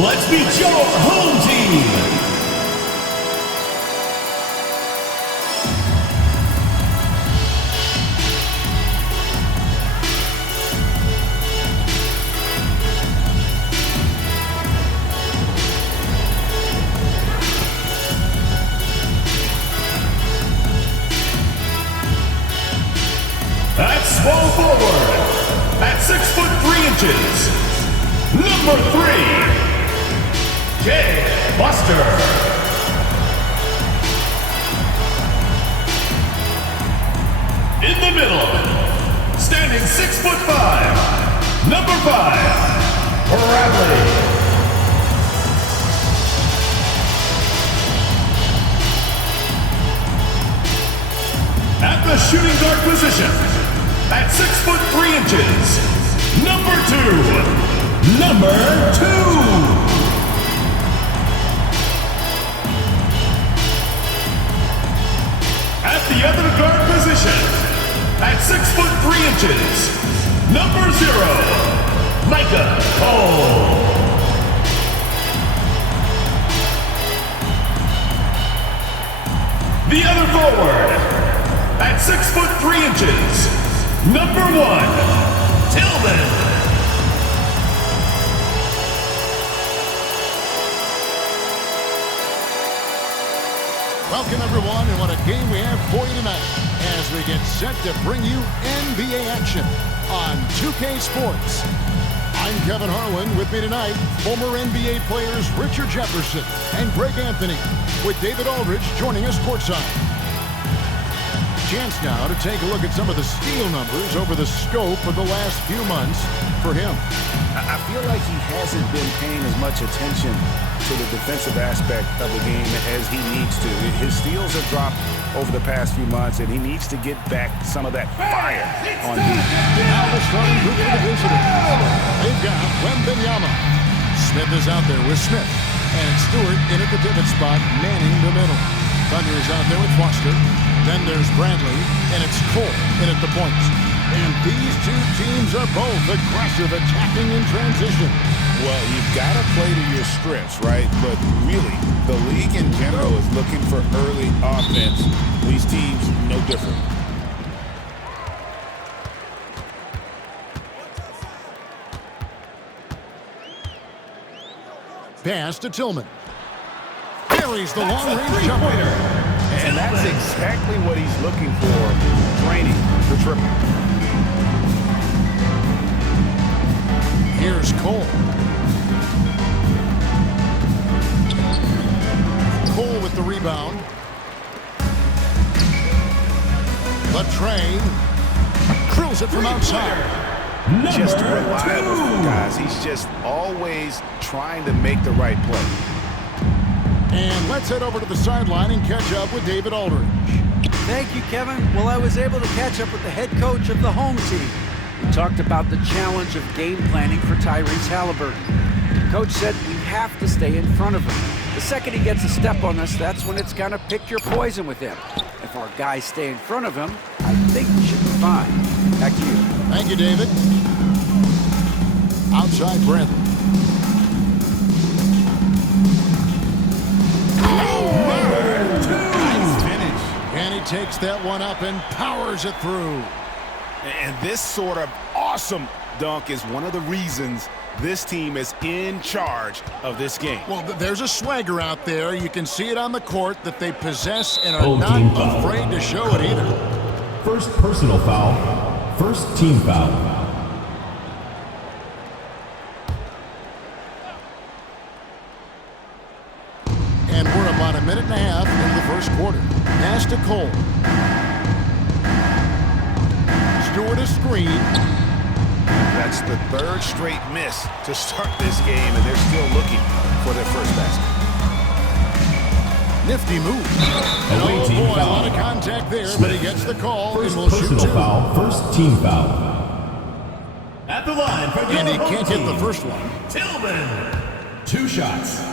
Let's meet your home team. At small forward, at 6 foot 3 inches, number 3, Jay Buster. In the middle, standing 6 foot 5, number 5, Bradley. At the shooting guard position, at 6 foot 3 inches, number 2. At the other guard position, at 6 foot 3 inches, number 0, Micah Cole. The other forward, at 6 foot 3 inches, number 1, Tillman. Welcome everyone, and what a game we have for you tonight as we get set to bring you NBA action on 2K Sports. I'm Kevin Harlan. With me tonight, former NBA players Richard Jefferson and Greg Anthony, with David Aldridge joining us courtside. Chance now to take a look at some of the steal numbers over the scope of the last few months for him. I feel like he hasn't been paying as much attention to the defensive aspect of the game as he needs to. His steals have dropped over the past few months, and he needs to get back some of that fire on defense. Now the starting group for the visitors. They've got Wembanyama. Smith is out there with Smith. And Stewart in at the pivot spot, manning the middle. Thunder is out there with Foster. Then there's Bradley, and it's Cole in at the points. And these two teams are both aggressive, attacking in transition. Well, you've got to play to your strengths, right? But really, the league in general is looking for early offense. These teams, no different. Pass to Tillman. Carries the long-range jumper. And that's exactly what he's looking for, draining the triple. Here's Cole. Cole with the rebound. Latrine drills it from outside. Just reliable, guys. He's just always trying to make the right play. And let's head over to the sideline and catch up with David Aldridge. Thank you, Kevin. Well, I was able to catch up with the head coach of the home team. We talked about the challenge of game planning for Tyrese Halliburton. The coach said we have to stay in front of him. The second he gets a step on us, that's when it's gonna pick your poison with him. If our guys stay in front of him, I think we should be fine. Back to you. Thank you, David. Outside Bradley. And he takes that one up and powers it through. And this sort of awesome dunk is one of the reasons this team is in charge of this game. Well, there's a swagger out there. You can see it on the court that they possess and are not afraid to show it either. First personal foul. First team foul. And we're about a minute and a half into the first quarter. Pass to Cole. Stewart a screen. That's the third straight miss to start this game, and they're still looking for their first basket. Nifty move. And Away team a foul. lot of contact there, Smith. but he gets the call. First and will shoot personal two. foul. First team foul. At the line for And he your home can't hit team, the first one. Tillman. 2 shots.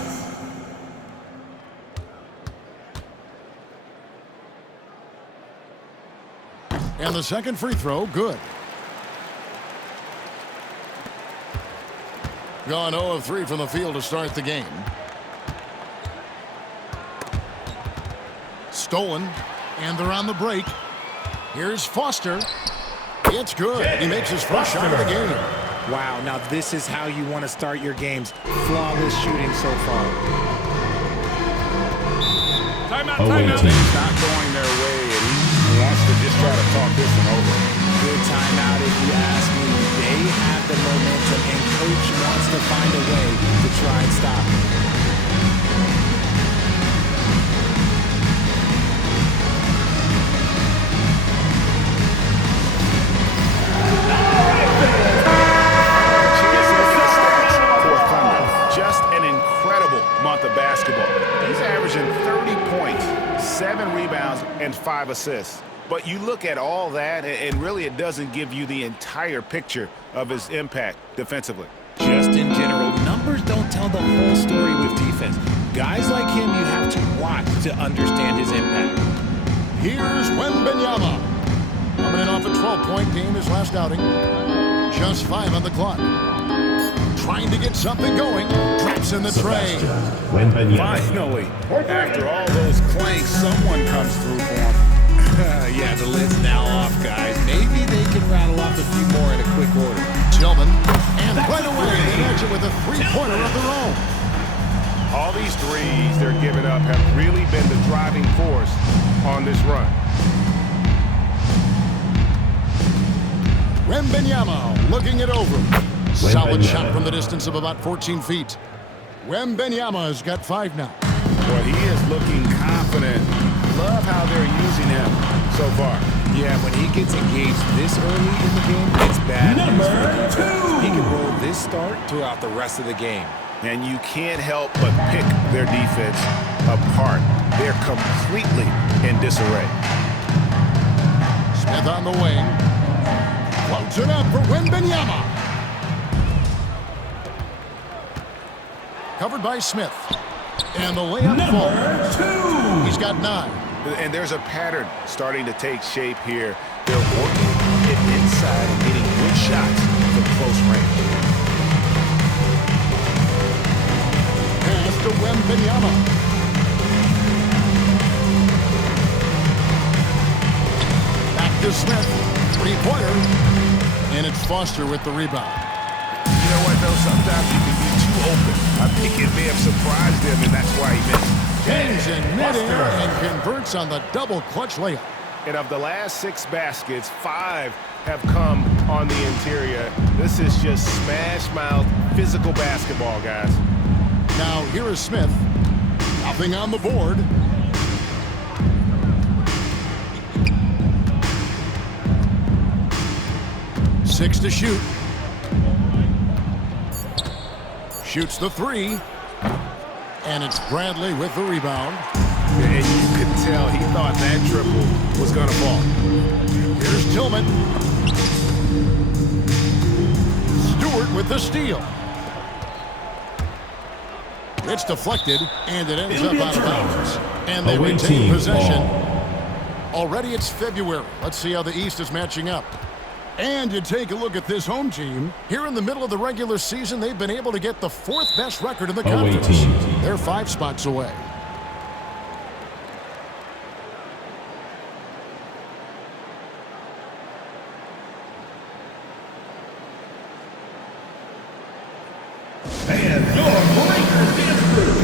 And the second free throw, good. Gone 0 of 3 from the field to start the game. Stolen, and they're on the break. Here's Foster. It's good. He makes his first shot of the game. Wow, now this is how you want to start your games. Flawless shooting so far. Timeout. Things not going their way, and he wants to just try to talk this one over. Good timeout if you ask me. They have the momentum, and coach wants to find a way to try and stop it. Month of basketball. He's averaging 30 points, 7 rebounds, and 5 assists. But you look at all that, and really it doesn't give you the entire picture of his impact defensively. Just in general, numbers don't tell the whole story with defense. Guys like him you have to watch to understand his impact. Here's Wembanyama. Coming in off a 12-point game his last outing. Just 5 on the clock. Trying to get something going. Traps in the tray. Finally, after all those clanks, someone comes through for him. Yeah, the lid's now off, guys. Maybe they can rattle off a few more in a quick order. Tillman. And right away, they answer with a three-pointer of their own. All these threes they're giving up have really been the driving force on this run. Wembanyama looking it over. Solid shot from the distance of about 14 feet. Wembanyama has got 5 now. Well, he is looking confident. Love how they're using him so far. Yeah, when he gets engaged this early in the game, it's bad news for the defense. He can roll this start throughout the rest of the game. And you can't help but pick their defense apart. They're completely in disarray. Smith on the wing. Floats it up for Wembanyama. Covered by Smith. And the layup falls. He's got 9. And there's a pattern starting to take shape here. They're working it inside and getting good shots from close range. Pass to Wembanyama. Back to Smith. Three-pointer. And it's Foster with the rebound. You know what, though? Sometimes you can be too open. I think it may have surprised him, and that's why he missed. Hangs in midair and converts on the double clutch layup. And of the last 6 baskets, 5 have come on the interior. This is just smash-mouth physical basketball, guys. Now here is Smith. Nothing on the board. Six to shoot. Shoots the 3. And it's Bradley with the rebound. And you could tell he thought that triple was going to fall. Here's Tillman. Stewart with the steal. It's deflected, and it ends up out of bounds. And they retain possession. Already it's February. Let's see how the East is matching up. And you take a look at this home team. Here in the middle of the regular season, they've been able to get the 4th best record in the conference. They're 5 spots away. And your Lakers dance crew.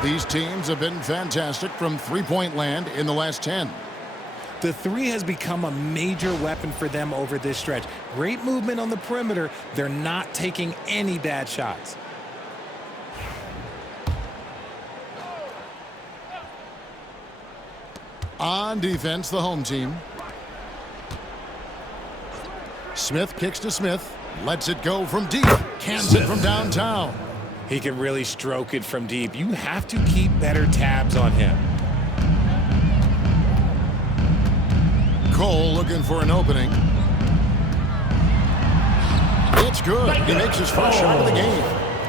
These teams have been fantastic from three-point land in the last 10. The 3 has become a major weapon for them over this stretch. Great movement on the perimeter. They're not taking any bad shots. On defense, the home team. Smith kicks to Smith. Lets it go from deep. Cans it from downtown. He can really stroke it from deep. You have to keep better tabs on him. Cole looking for an opening. It's good. He makes his first shot of the game.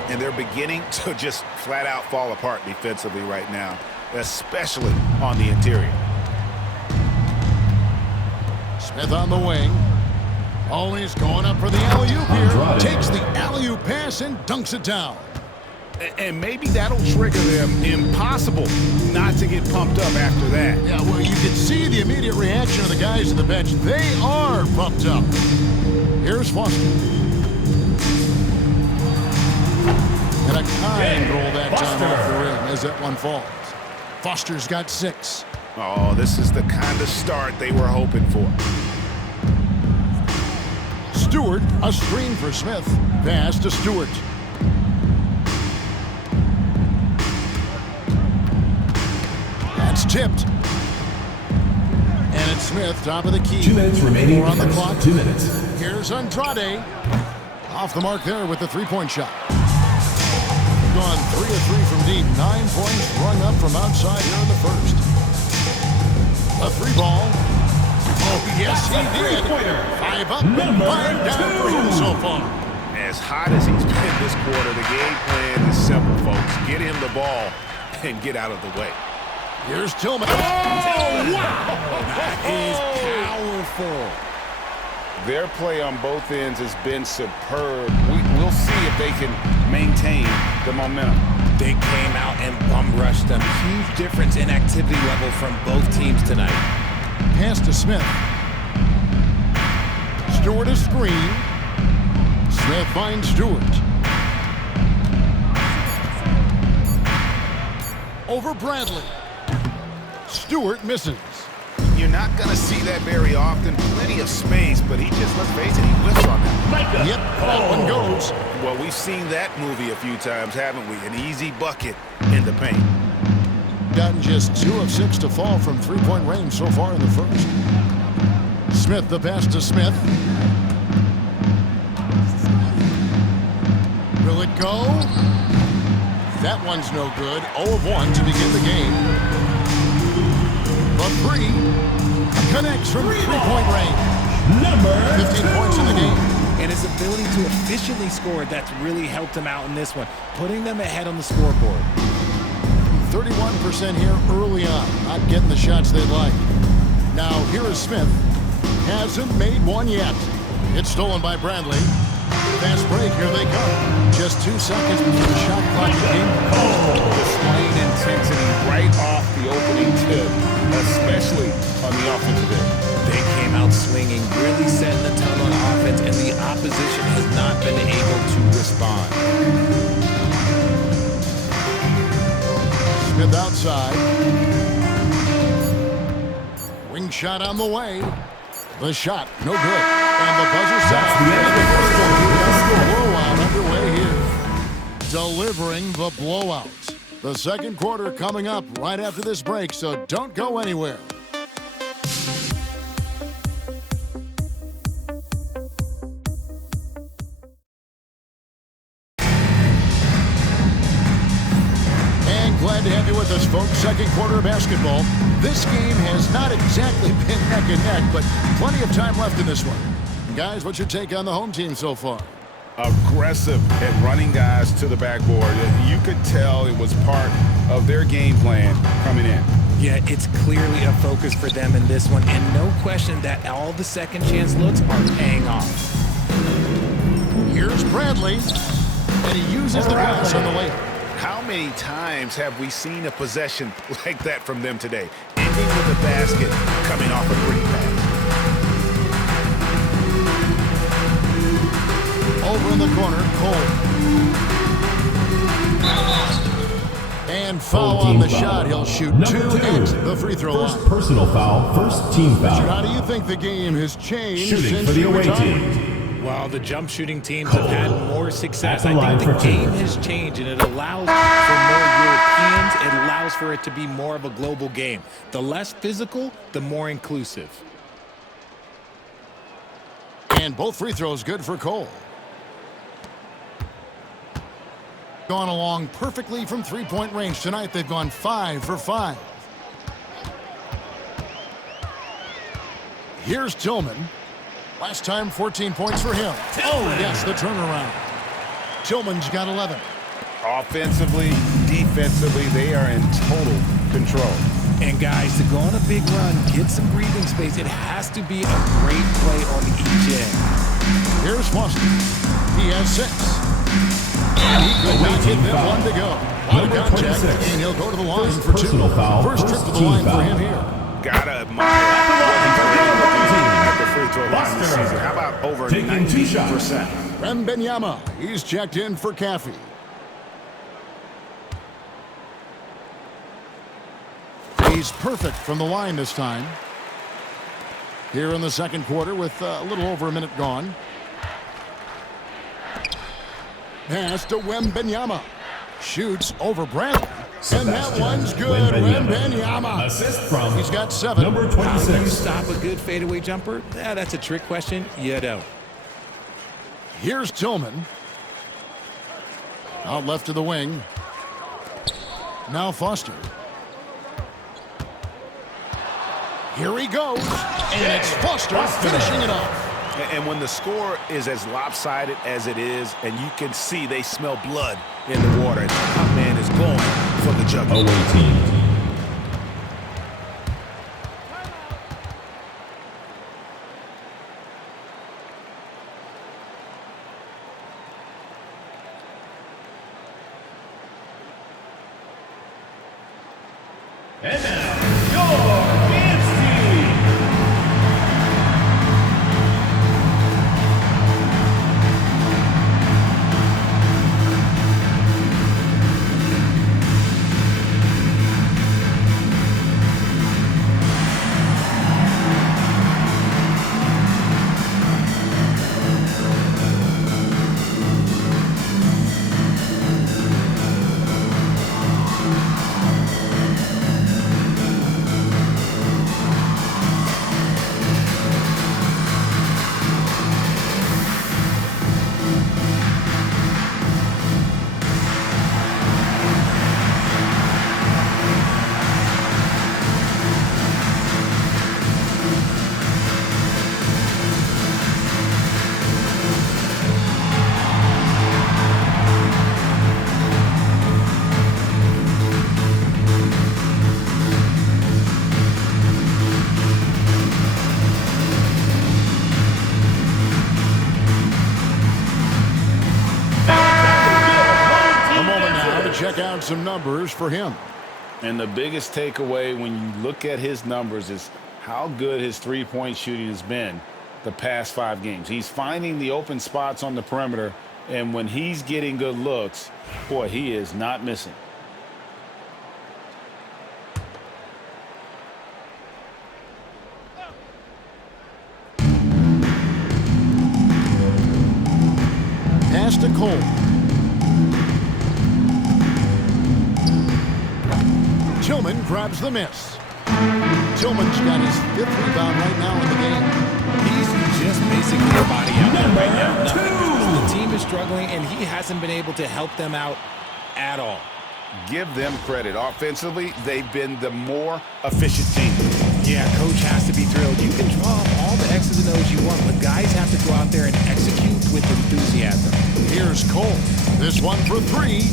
And they're beginning to just flat out fall apart defensively right now, especially on the interior. Smith on the wing. Always going up for the alley-oop here. Takes the alley-oop pass and dunks it down. And maybe that'll trigger them. Impossible not to get pumped up after that. Yeah, well, you can see the immediate reaction of the guys on the bench. They are pumped up. Here's Foster. And a kind roll that time off the rim as that one falls. Foster's got 6. Oh, this is the kind of start they were hoping for. Stewart, a screen for Smith. Pass to Stewart. That's tipped. And it's Smith, top of the key. 2 minutes remaining. On the clock. 2 minutes. Here's Andrade. Off the mark there with the three-point shot. Gone 3 of 3 from deep. 9 points rung up from outside here in the first. A 3-ball. Oh, yes, he did. 5 up and 5 down for him so far. As hot as he's been this quarter, the game plan is simple, folks. Get him the ball and get out of the way. Here's Tillman. Oh, wow! That is powerful. Their play on both ends has been superb. We'll see if they can maintain the momentum. They came out and bum rushed them. Huge difference in activity level from both teams tonight. Pass to Smith. Stewart a screen. Smith finds Stewart. Over Bradley. Stewart misses. You're not going to see that very often. Plenty of space, but he just, let's face it, he whiffs on that. Yep, that one goes. Well, we've seen that movie a few times, haven't we? An easy bucket in the paint. Gotten just 2 of 6 to fall from three-point range so far in the first. Smith, the pass to Smith. Will it go? That one's no good. 0 of 1 to begin the game. The 3 connects from three-point range. Number 15 points in the game. And his ability to efficiently score, that's really helped him out in this one, putting them ahead on the scoreboard. 31% here early on, not getting the shots they'd like. Now here is Smith. Hasn't made one yet. It's stolen by Bradley. Fast break, here they come. Just 2 seconds before the shot clock begins. Displaying intensity right off the opening tip, especially on the offensive end. They came out swinging, really setting the tone on offense, and the opposition has not been able to respond. Smith outside. Wing shot on the way. The shot, no good. And the buzzer sounds. Blowout underway here. Delivering the blowout. The second quarter coming up right after this break, so don't go anywhere. Glad to have you with us, folks. Second quarter of basketball. This game has not exactly been neck and neck, but plenty of time left in this one. Guys, what's your take on the home team so far? Aggressive at running guys to the backboard. You could tell it was part of their game plan coming in. Yeah, it's clearly a focus for them in this one, and no question that all the second chance looks are paying off. Here's Bradley, and he uses the pass on the layup. How many times have we seen a possession like that from them today? Ending with a basket, coming off a free pass. Over in the corner, Cole. And foul on the shot. He'll shoot 2 at the free throw line. First personal foul, first team foul. How do you think the game has changed Shooting since for the you away retired? team. While the jump shooting teams have had more success, At the I line think the for two. game has changed, and it allows for more Europeans. It allows for it to be more of a global game. The less physical, the more inclusive. And both free throws good for Cole. Gone along perfectly from three-point range tonight. They've gone 5 for 5. Here's Tillman. Last time, 14 points for him. Oh, yes, the turnaround. Tillman's got 11. Offensively, defensively, they are in total control. And guys, to go on a big run, get some breathing space, it has to be a great play on each end. Here's Foster. He has 6. And he could not get that one to go. Out of contact, and he'll go to the line for 2. First trip to the line for him here. Gotta admire what he's been able to do at the free throw line this season. How about over 90%? Wembanyama, he's checked in for Caffey. He's perfect from the line this time. Here in the second quarter with a little over a minute gone. Pass to Wembanyama. Shoots over Bradley. And that one's good. Wembanyama. Assist from He's got 7. number How do you 26. stop a good fadeaway jumper? That's a trick question. You don't. Here's Tillman. Out left to the wing. Now Foster. Here he goes. And it's Foster finishing it off. And when the score is as lopsided as it is, and you can see they smell blood in the water, the top man is going for the jugular. Away team. And now, your dance team. Check out some numbers for him. And the biggest takeaway when you look at his numbers is how good his three-point shooting has been the past 5 games. He's finding the open spots on the perimeter, and when he's getting good looks, boy, he is not missing. Pass to Cole. Tillman grabs the miss. Tillman's got his 5th rebound right now in the game. He's just basically a body out there right now. Nothing. The team is struggling, and he hasn't been able to help them out at all. Give them credit. Offensively, they've been the more efficient team. Yeah, coach has to be thrilled. You can draw up all the X's and O's you want, but guys have to go out there and execute with enthusiasm. Here's Cole. This one for 3.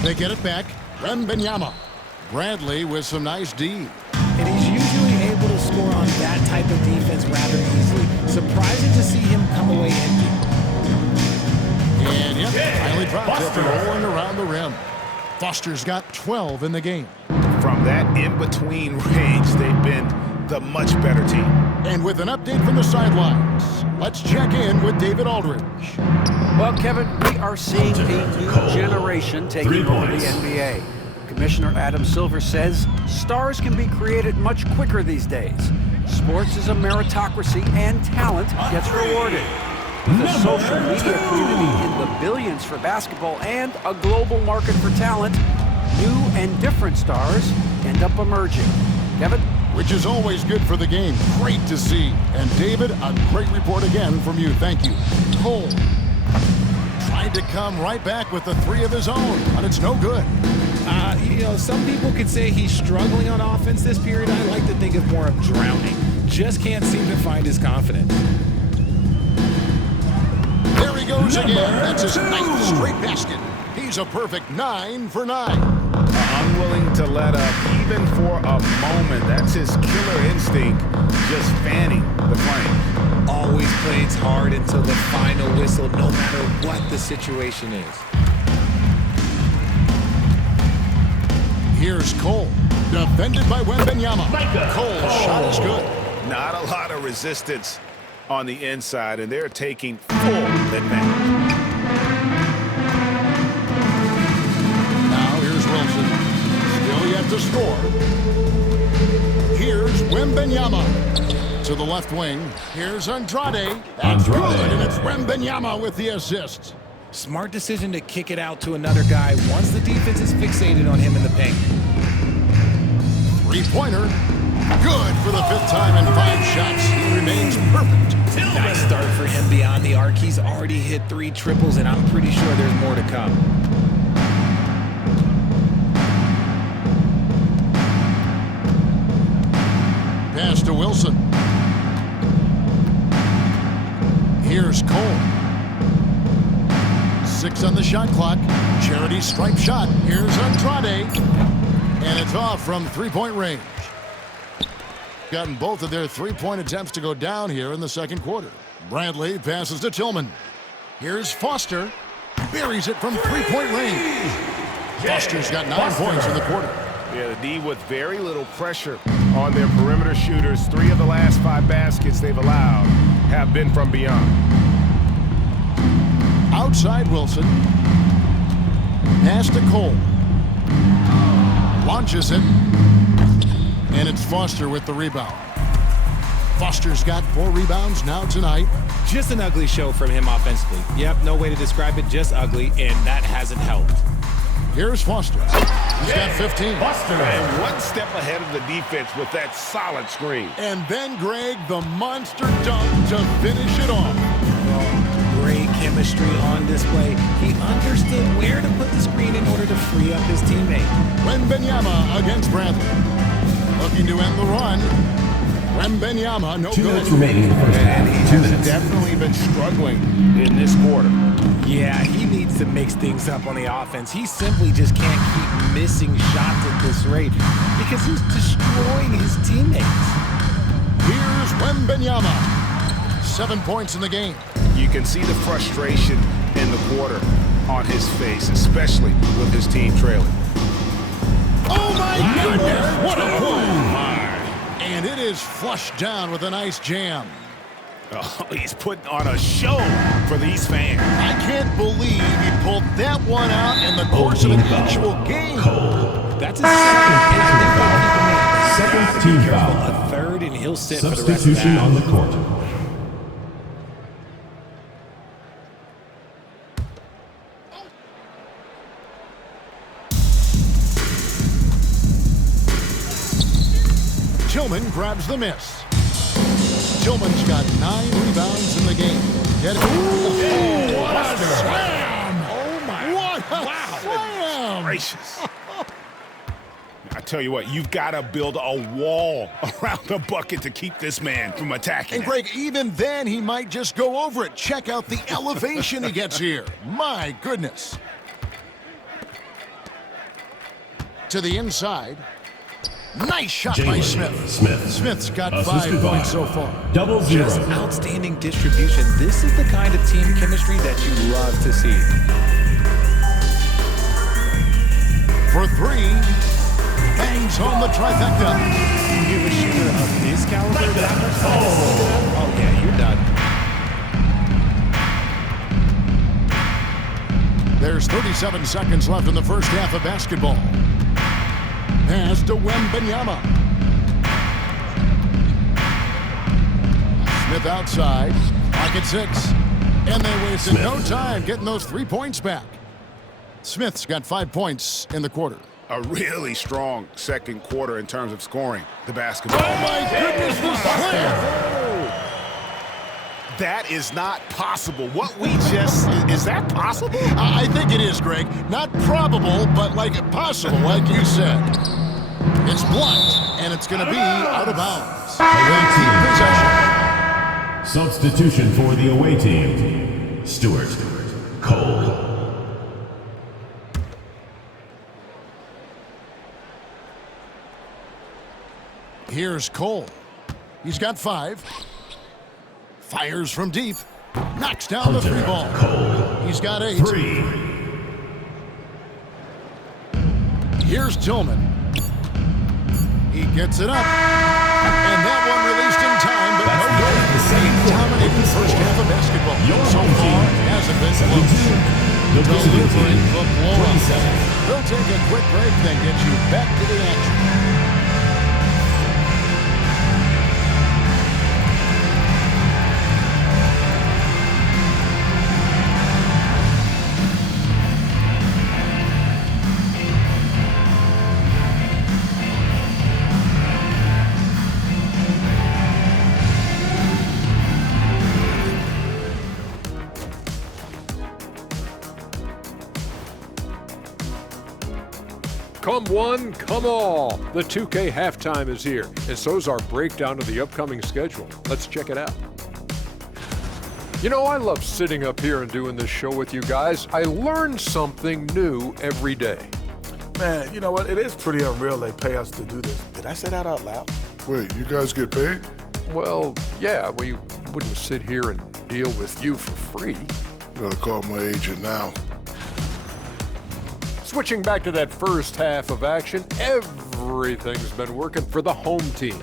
They get it back. Wembanyama. Bradley with some nice D. And he's usually able to score on that type of defense rather easily. Surprising to see him come away empty. And yep, finally drops it, rolling around the rim. Foster's got 12 in the game. From that in-between range, they've been the much better team. And with an update from the sidelines, let's check in with David Aldridge. Well, Kevin, we are seeing a new generation taking over the NBA. Commissioner Adam Silver says stars can be created much quicker these days. Sports is a meritocracy, and talent gets rewarded. With a social media community in the billions for basketball and a global market for talent, new and different stars end up emerging. Kevin? which is always good for the game. Great to see. And David, a great report again from you. Thank you. Cole tried to come right back with the 3 of his own, but it's no good. Some people could say he's struggling on offense this period. I like to think of more of drowning. Just can't seem to find his confidence. There he goes again. That's his 9th straight basket. He's a perfect 9 for 9. Unwilling to let up even for a moment. That's his killer instinct, just fanning the flame. Always plays hard until the final whistle, no matter what the situation is. Here's Cole, defended by Wembanyama. Cole's shot is good. Not a lot of resistance on the inside, and they're taking full advantage. Now here's Wilson. Still yet to score. Here's Wembanyama. To the left wing. Here's Andrade. That's good, and it's Wembanyama with the assist. Smart decision to kick it out to another guy once the defense is fixated on him in the paint. Three-pointer. Good for the 5th time in 5 shots. He remains perfect. Nice start for him beyond the arc. He's already hit 3 triples, and I'm pretty sure there's more to come. Pass to Wilson. Here's Cole. 6 on the shot clock. Charity stripe shot. Here's Andrade. And it's off from 3-point range. Gotten both of their 3-point attempts to go down here in the 2nd quarter. Bradley passes to Tillman. Here's Foster. Buries it from 3-point range. Foster's got 9 points in the quarter. Yeah, the D with very little pressure on their perimeter shooters. 3 of the last 5 baskets they've allowed have been from beyond. Outside Wilson. Pass to Cole. Launches it. And it's Foster with the rebound. Foster's got 4 rebounds now tonight. Just an ugly show from him offensively. Yep, no way to describe it, just ugly, and that hasn't helped. Here's Foster. He's got 15. Foster, and 1 step ahead of the defense with that solid screen. And then Greg, the monster dunk to finish it off. Great chemistry on display. He understood where to put the screen in order to free up his teammate. Wembanyama against Bradley. Looking to end the run. Wembanyama, no 2 good. minutes remaining in the first half. And he has definitely been struggling in this quarter. Yeah, he needs to mix things up on the offense. He simply just can't keep missing shots at this rate because he's destroying his teammates. Here's Wembanyama. 7 points in the game. You can see the frustration in the quarter on his face, especially with his team trailing. Oh my goodness! What a play! And it is flushed down with a nice jam. Oh, he's putting on a show for these fans. I can't believe he pulled that one out in the course of an actual game. That's his second Team careful. foul. A third, and he'll sit for the rest of Substitution that. on the court. Tillman grabs the miss. Tillman's got 9 rebounds in the game. Get it? Oh, what a slam! Oh my! What a slam! Gracious. I tell you what, you've got to build a wall around the bucket to keep this man from attacking. And Greg, even then, he might just go over it. Check out the elevation he gets here. My goodness. To the inside. Nice shot by Smith. Smith's got 5 points so far. Double Just zero. outstanding distribution. This is the kind of team chemistry that you love to see. For 3. Bangs on the trifecta. You give a shooter of this caliber that much time to set it up? Oh yeah, you're done. There's 37 seconds left in the first half of basketball. Pass to Wembanyama. Smith outside. Pocket 6. And they wasted no time getting those 3 points back. Smith's got 5 points in the quarter. a really strong second quarter in terms of scoring the basketball. Oh, my goodness, the slam! That is not possible. What we just... Is that possible? I think it is, Greg. Not probable, but like possible, like you said. It's blocked, and it's going to be out of bounds. Away team Possession. Substitution for the away team. Stewart Cole. Here's Cole. He's got 5. Fires from deep. Knocks down the 3 ball. Cole. He's got 8. 3. Here's Tillman. He gets it up. And that one released in time, but no good. Dominating first half of basketball. So far, hasn't been close. Delivering the blow-up. We'll take a quick break, then get you back to the action. Come one, come all. The 2K halftime is here, and so's our breakdown of the upcoming schedule. Let's check it out. You know, I love sitting up here and doing this show with you guys. I learn something new every day. Man, you know what? It is pretty unreal they pay us to do this. Did I say that out loud? Wait, you guys get paid? Well, yeah, we wouldn't sit here and deal with you for free. Gotta call my agent now. Switching back to that first half of action, everything's been working for the home team.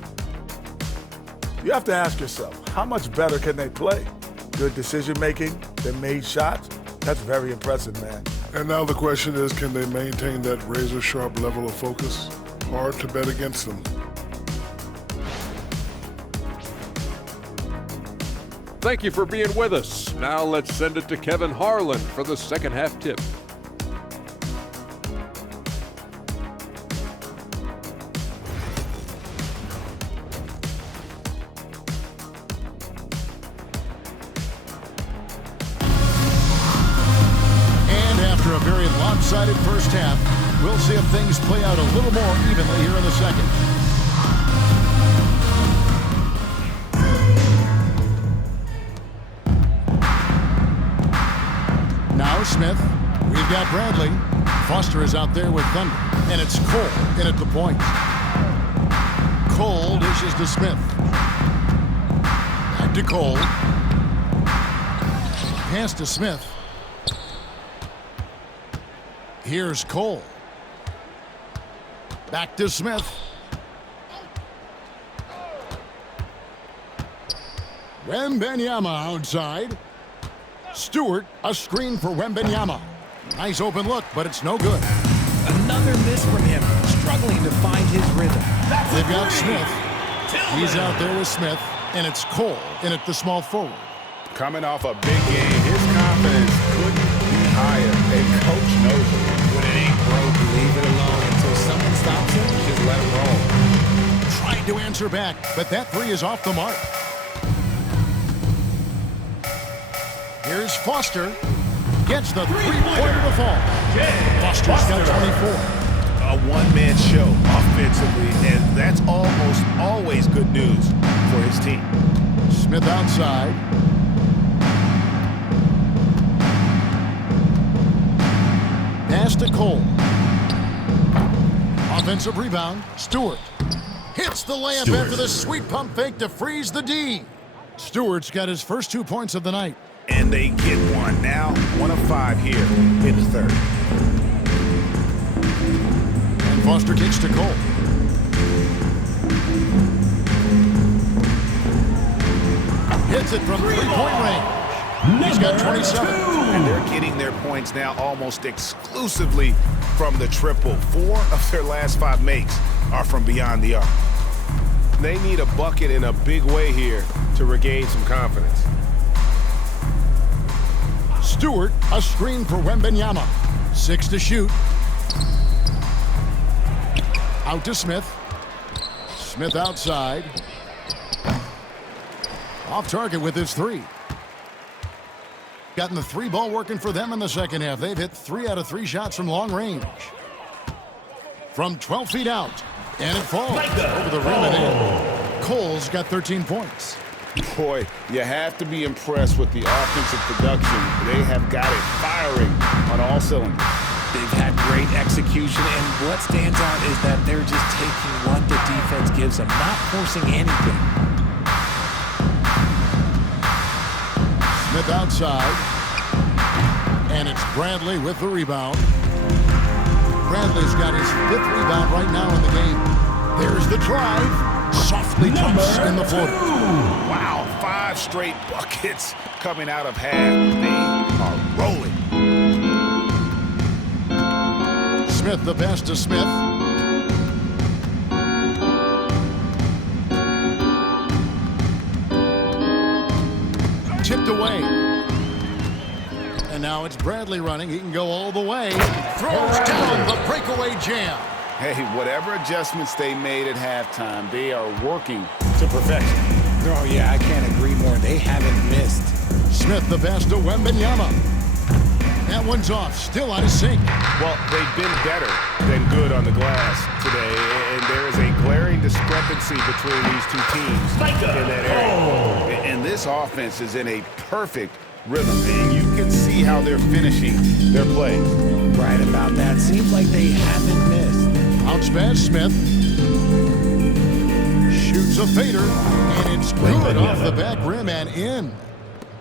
You have to ask yourself, how much better can they play? Good decision-making, they made shots. That's very impressive, man. And now the question is, can they maintain that razor-sharp level of focus? Hard to bet against them. Thank you for being with us. Now let's send it to Kevin Harlan for the second half tip. Lopsided first half. We'll see if things play out a little more evenly here in the second. Now Smith. We've got Bradley. Foster is out there with Thunder. And it's Cole in at the point. Cole dishes to Smith. Back to Cole. Pass to Smith. Here's Cole. Back to Smith. Wembanyama outside. Stewart, a screen for Wembanyama. Nice open look, but it's no good. Another miss from him, struggling to find his rhythm. They've got Smith. He's out there with Smith, and it's Cole in at the small forward. Coming off a big game, his confidence couldn't be higher. And coach knows it. When it ain't broke, Leave it alone until someone stops him. just let him roll. Trying to answer back, but that 3 is off the mark. Here's Foster. Gets the three-pointer to fall. Foster's got 24. A one-man show offensively, and that's almost always good news for his team. Smith outside. Pass to Cole. Offensive rebound. Stewart hits the layup after the sweet pump fake to freeze the D. Stewart's got his first 2 points of the night. And they get one now. 1 of 5 here in the third. And Foster kicks to Cole. Hits it from three-point range. He's got 27. And they're getting their points now almost exclusively from the triple. 4 of their last 5 makes are from beyond the arc. They need a bucket in a big way here to regain some confidence. Stewart, a screen for Wembanyama. 6 to shoot. Out to Smith. Smith outside. Off target with his three. Gotten the three ball working for them in the second half. They've hit 3 out of 3 shots from long range. From 12 feet out. And it falls over the rim and in. Cole's got 13 points. Boy, you have to be impressed with the offensive production. They have got it firing on all cylinders. They've had great execution, and what stands out is that they're just taking what the defense gives them, not forcing anything. Smith outside. And it's Bradley with the rebound. Bradley's got his 5th rebound right now in the game. There's the drive. Softly dumps in the floater. Wow, 5 straight buckets coming out of half. They are rolling. Smith, the pass to Smith. Tipped away. And now it's Bradley running. He can go all the way. Throws down the breakaway jam. Hey, whatever adjustments they made at halftime, they are working to perfection. Oh, yeah, I can't agree more. They haven't missed. Smith, the pass to Wembanyama. That one's off. Still out of sync. Well, they've been better than good on the glass today, and there is a glaring discrepancy between these two teams in that area. And this offense is in a perfect rhythm, and you can see how they're finishing their play. Right about that. Seems like they haven't missed. Bounce pass, Smith. Shoots a fader, and it's good off the back rim and in.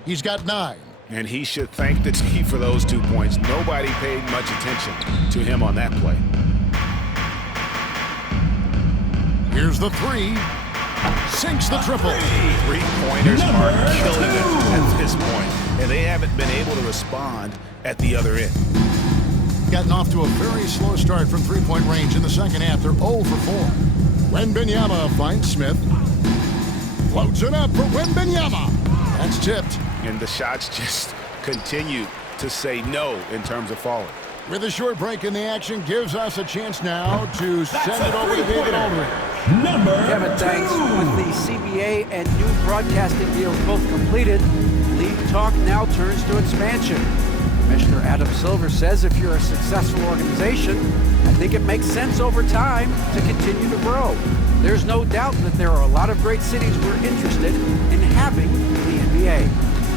He's got 9. And he should thank the team for those 2 points. Nobody paid much attention to him on that play. Here's the 3. Sinks the triple. 3-pointers are killing it at this point, and they haven't been able to respond at the other end. Gotten off to a very slow start from 3-point range in the second half. They're 0 for 4. Wembanyama finds Smith. Floats it up for Wembanyama. That's tipped. And the shots just continue to say no in terms of falling. With a short break in the action, gives us a chance now to send it over to David Aldridge. Kevin, thanks. With the CBA and new broadcasting deals both completed, league talk now turns to expansion. Commissioner Adam Silver says if you're a successful organization, I think it makes sense over time to continue to grow. There's no doubt that there are a lot of great cities who are interested in having the NBA.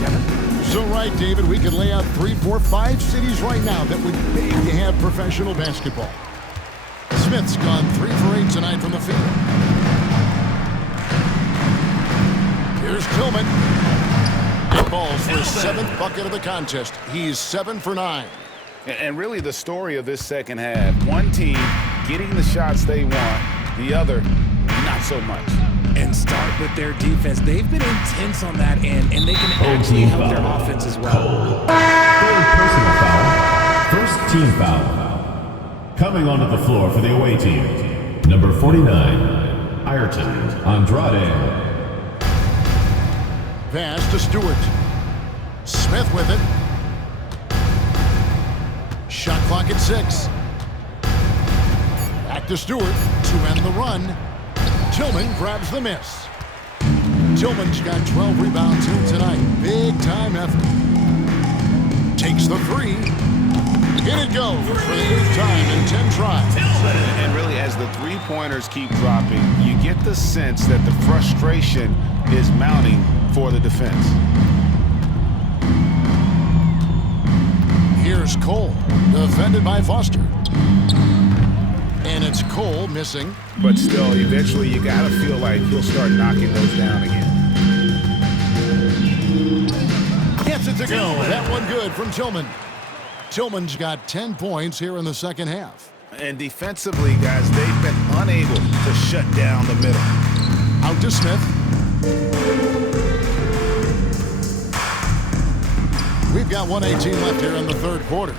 Kevin? So right, David, we could lay out 3, 4, 5 cities right now that would beg to have professional basketball. Smith's gone 3 for 8 tonight from the field. Here's Tillman. It balls for his 7th bucket of the contest. He's 7 for 9. And really the story of this second half, one team getting the shots they want, the other not so much. And start with their defense. They've been intense on that end, and they can actually help their offense as well. Third personal foul. First team foul. Coming onto the floor for the away team, number 49, Ayrton Andrade. Pass to Stewart. Smith with it. Shot clock at 6. Back to Stewart to end the run. Tillman grabs the miss. Tillman's got 12 rebounds here tonight. Big time effort. Takes the 3. In it goes for the 8th time in 10 tries. And really, as the 3-pointers keep dropping, you get the sense that the frustration is mounting for the defense. Here's Cole, defended by Foster. And it's Cole missing. But still, eventually you got to feel like he'll start knocking those down again. Gets it to go. That one good from Tillman. Tillman's got 10 points here in the second half. And defensively, guys, they've been unable to shut down the middle. Out to Smith. We've got 1:18 left here in the third quarter.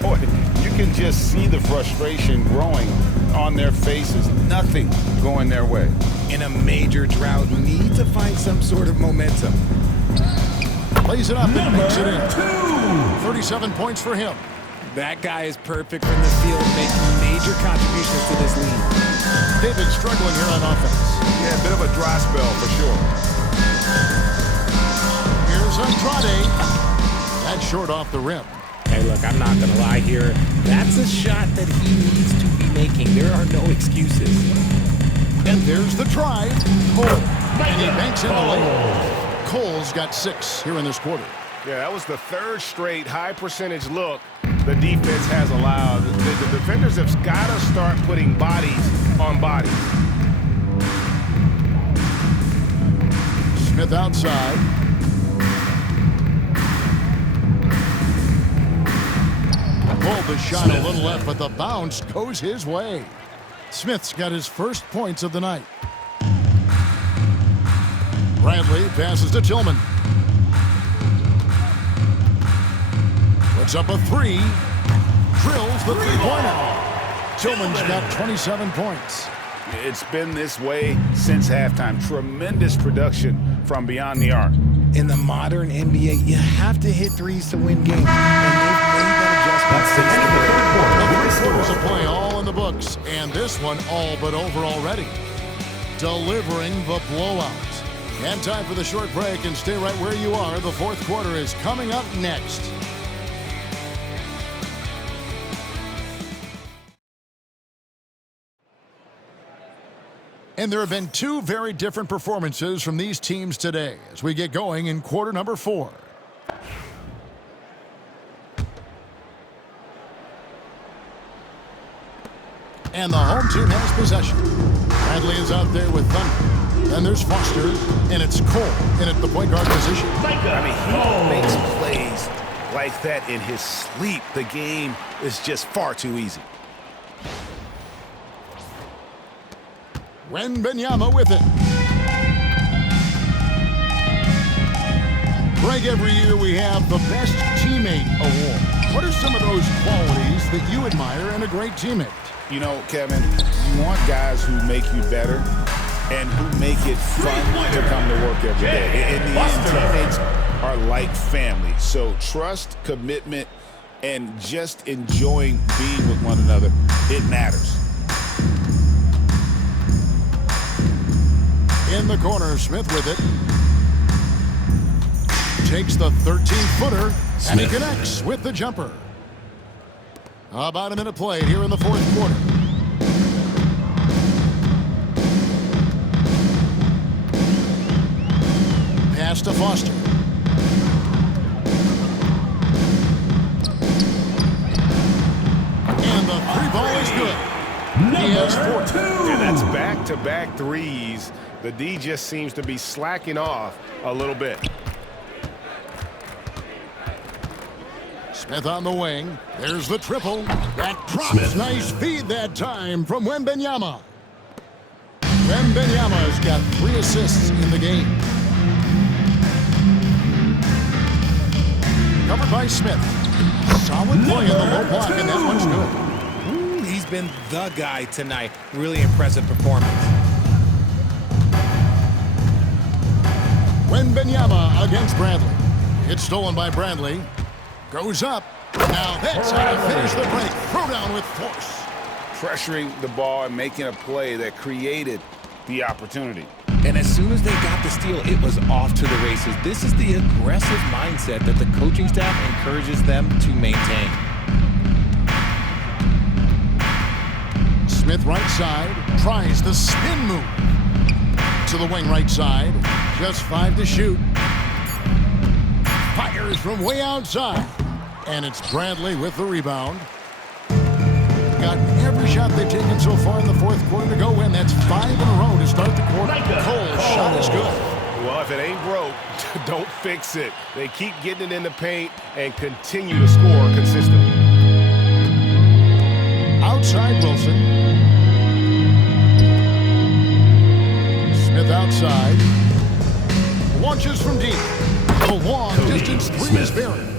Boy, you can just see the frustration growing on their faces. Nothing going their way. In a major drought, need to find some sort of momentum. Plays it up and makes it in. 37 points for him. That guy is perfect from the field, making major contributions to this league. They've been struggling here on offense. Yeah, a bit of a dry spell for sure. Here's Andrade. That's short off the rim. Hey, look, I'm not going to lie here. That's a shot that he needs to be making. There are no excuses. And there's the try. Cole. And he banks in the lane. Cole's got 6 here in this quarter. Yeah, that was the third straight high percentage look the defense has allowed. The defenders have got to start putting bodies on bodies. Smith outside. Pulled the shot a little left, but the bounce goes his way. Smith's got his first points of the night. Bradley passes to Tillman. Puts up a 3. Drills the three-pointer. Tillman's got 27 points. It's been this way since halftime. Tremendous production from beyond the arc. In the modern NBA, you have to hit threes to win games. And they've made that adjustment since the 3 quarters of play all in the books, and this one all but over already. Delivering the blowout. And time for the short break, and stay right where you are. The fourth quarter is coming up next. And there have been 2 very different performances from these teams today as we get going in quarter number 4. And the home team has possession. Bradley is out there with Thunder. Then there's Foster, and it's Cole in at the point guard position. I mean, he makes plays like that in his sleep. The game is just far too easy. Wembanyama with it. Greg, every year we have the Best Teammate Award. What are some of those qualities that you admire in a great teammate? You know, Kevin, you want guys who make you better and who make it fun to come to work every day. In the end, teammates are like family. So trust, commitment, and just enjoying being with one another, it matters. In the corner, Smith with it. Takes the 13-footer, and he connects with the jumper. About a minute played here in the fourth quarter. Pass to Foster. And the 3-ball is good. He has 4. And that's back-to-back threes. The D just seems to be slacking off a little bit. Smith on the wing. There's the triple. That drops. Nice feed that time from Wembanyama. Wembanyama's got 3 assists in the game. Covered by Smith. Solid play in the low block, and that one's good. He's been the guy tonight. Really impressive performance. Wembanyama against Bradley. It's stolen by Bradley. Goes up. Now that's how to finish the break. Throw down with force. Pressuring the ball and making a play that created the opportunity. And as soon as they got the steal, it was off to the races. This is the aggressive mindset that the coaching staff encourages them to maintain. Smith right side. Tries the spin move. To the wing right side. Just 5 to shoot. Fires from way outside. And it's Bradley with the rebound. Got every shot they've taken so far in the fourth quarter to go in. That's 5 in a row to start the quarter. Cole's shot is good. Well, if it ain't broke, don't fix it. They keep getting it in the paint and continue to score consistently. Outside Wilson. Smith outside. Launches from deep. The long distance 3 is buried.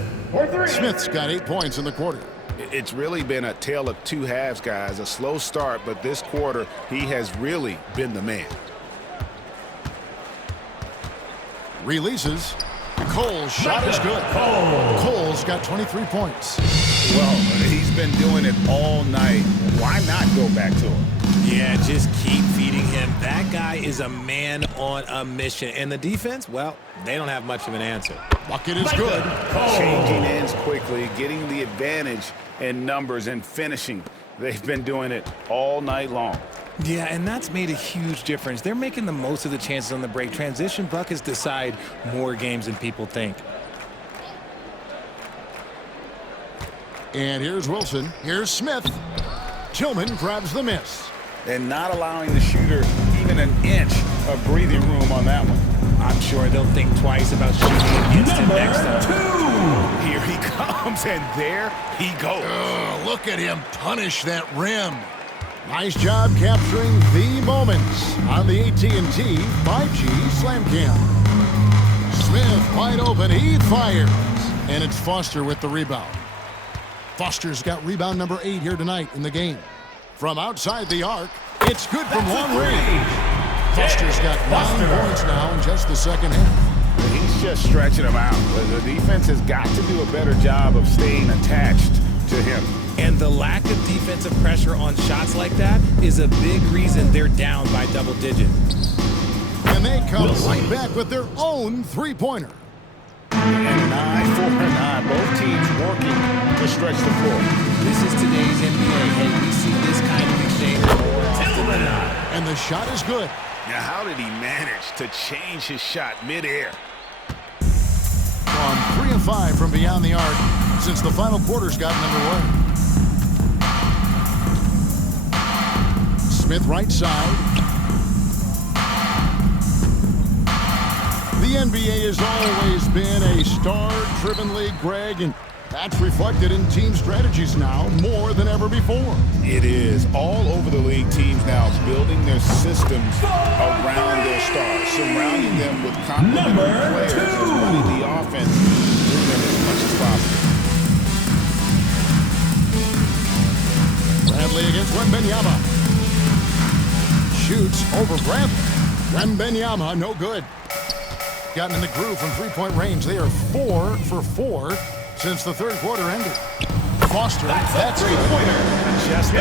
Smith's got 8 points in the quarter. It's really been a tale of 2 halves, guys. A slow start, but this quarter, he has really been the man. Releases. Cole's shot is good. Cole's got 23 points. Well, he's been doing it all night. Why not go back to him? Yeah, just keep feeding him. That guy is a man on a mission. And the defense, well, they don't have much of an answer. Bucket is good. Changing ends quickly, getting the advantage in numbers and finishing. They've been doing it all night long. Yeah, and that's made a huge difference. They're making the most of the chances on the break. Transition buckets decide more games than people think. And here's Wilson. Here's Smith. Tillman grabs the miss. And not allowing the shooter even an inch of breathing room on that one. I'm sure they'll think twice about shooting against him next time. Here he comes, and there he goes. Look at him punish that rim. Nice job capturing the moments on the AT&T 5G Slam Cam. Smith wide open. He fires. And it's Foster with the rebound. Foster's got rebound number 8 here tonight in the game. From outside the arc, it's good from long range. Foster's got 9 points now in just the second half. He's just stretching him out. The defense has got to do a better job of staying attached to him. And the lack of defensive pressure on shots like that is a big reason they're down by double digits. And they come right back with their own three-pointer. And 9-4-9, both teams working to stretch the floor. This is today's NBA, and we see this kind of exchange more often than not. And the shot is good. Now, how did he manage to change his shot midair? On 3 of 5 from beyond the arc since the final quarter's gotten underway. Smith right side. The NBA has always been a star-driven league, Greg, and that's reflected in team strategies now more than ever before. It is. All over the league, teams now building their systems around their stars, surrounding them with complementary players and running the offense through them as much as possible. Bradley against Wembanyama. Shoots over Bradley. Wembanyama, no good. Gotten in the groove from three-point range. They are 4 for 4 since the third quarter ended. Foster, that's three-pointer. Just a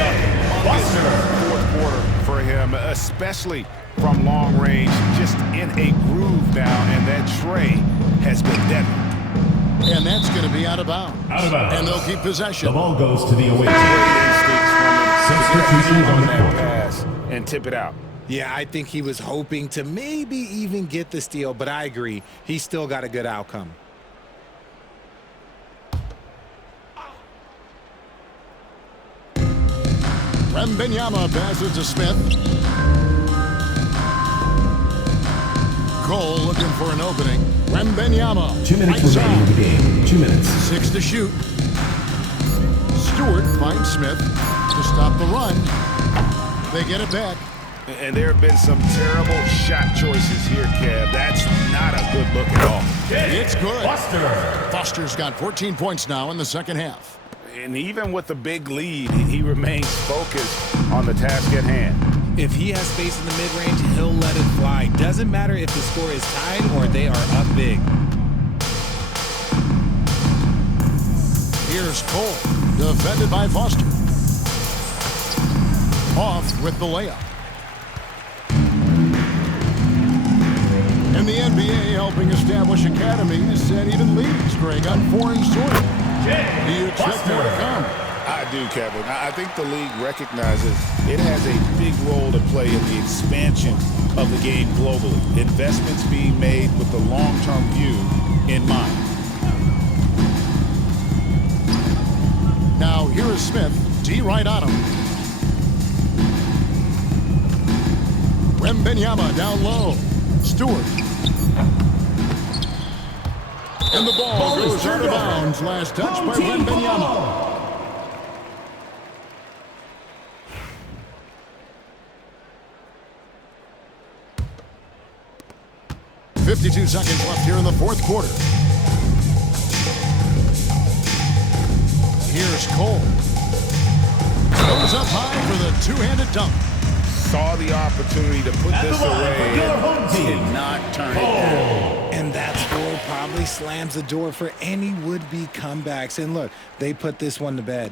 humongous fourth quarter for him, especially from long range, just in a groove now, and that tray has been deadly. And that's going to be out of bounds. Out of bounds. And they'll keep possession. The ball goes to the away team. Great instincts from him. Substitution on the that court. pass and tip it out. Yeah, I think he was hoping to maybe even get the steal, but I agree. He still got a good outcome. Wembanyama passes to Smith. Cole looking for an opening. Wembanyama. 2 minutes right remaining in the game. 2 minutes. 6 to shoot. Stewart finds Smith to stop the run. They get it back. And there have been some terrible shot choices here, Kev. That's not a good look at all. It's good. Foster. Foster's got 14 points now in the second half. And even with the big lead, he remains focused on the task at hand. If he has space in the mid-range, he'll let it fly. Doesn't matter if the score is tied or they are up big. Here's Cole, defended by Foster. Off with the layup. And the NBA helping establish academies and even leagues, Greg, on foreign soil. Do you expect more to come? I do, Kevin. I think the league recognizes it has a big role to play in the expansion of the game globally. Investments being made with the long-term view in mind. Now, here is Smith. D right on him. Wembanyama down low. Stewart. And the ball goes out of bounds. Last touch by Wembanyama. 52 seconds left here in the fourth quarter. Here's Cole. Goes up high for the two-handed dunk. Saw the opportunity to put this away. Did not turn it down. And that score probably slams the door for any would-be comebacks. And look, they put this one to bed.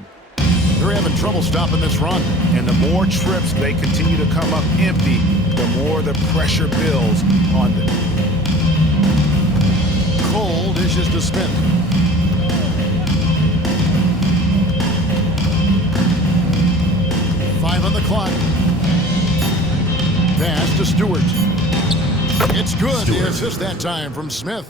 They're having trouble stopping this run. And the more trips they continue to come up empty, the more the pressure builds on them. Cole dishes to Smith. Five on the clock. Pass to Stewart. It's good. The assist that time from Smith.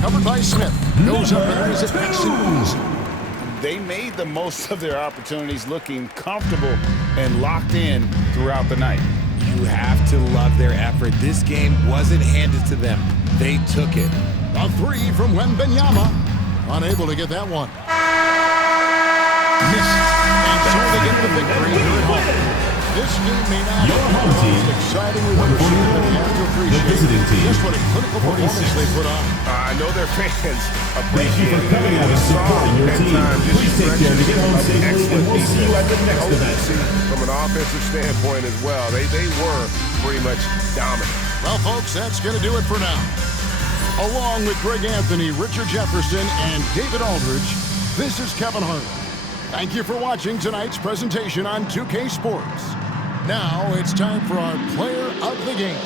Covered by Smith. Goes up and lays it back to. They made the most of their opportunities, looking comfortable and locked in throughout the night. You have to love their effort. This game wasn't handed to them. They took it. A three from Wembanyama. Unable to get that one. Missed. And so they get the victory here at home. This game may not Your be home the team. most exciting we've ever seen, but you have to The visiting appreciate team. just what a clinical performance 46. they put on. I know their fans Thank you appreciate for coming out and supporting your team. Please take care to get home safely, and we'll see you at the next event. From an offensive standpoint as well, they were pretty much dominant. Well, folks, that's going to do it for now. Along with Greg Anthony, Richard Jefferson, and David Aldridge, this is Kevin Harlan. Thank you for watching tonight's presentation on 2K Sports. Now it's time for our player of the game.